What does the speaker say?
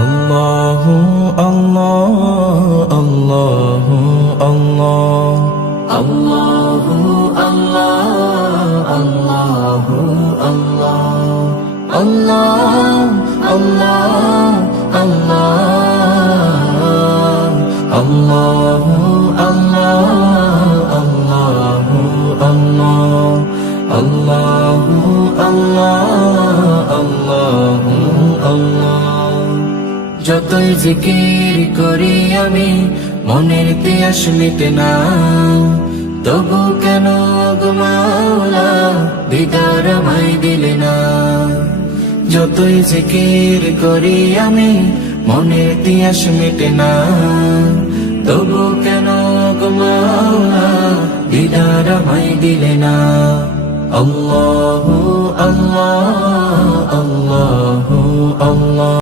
আল্লাহু আল্লাহ আল্লাহু আল্লাহ আল্লাহু আল্লাহ আল্লাহু আল্লাহ আল্লাহ আল্লাহ আল্লাহ আল্লাহু আল্লাহ আল্লাহু আল্লাহ আল্লাহু আল্লাহ আল্লাহু আল্লাহ। যতই জিকির করি আমি মনের তিয়াস মিটে না, তবু কেন গো মাওলা দিদার আমায় দিলে না। যতই জিকির করি আমি মনের তিয়াস মিটে না, তবু কেন গো মাওলা দিদার আমায় দিলে না। আল্লাহু আল্লাহ আল্লাহু আল্লাহ।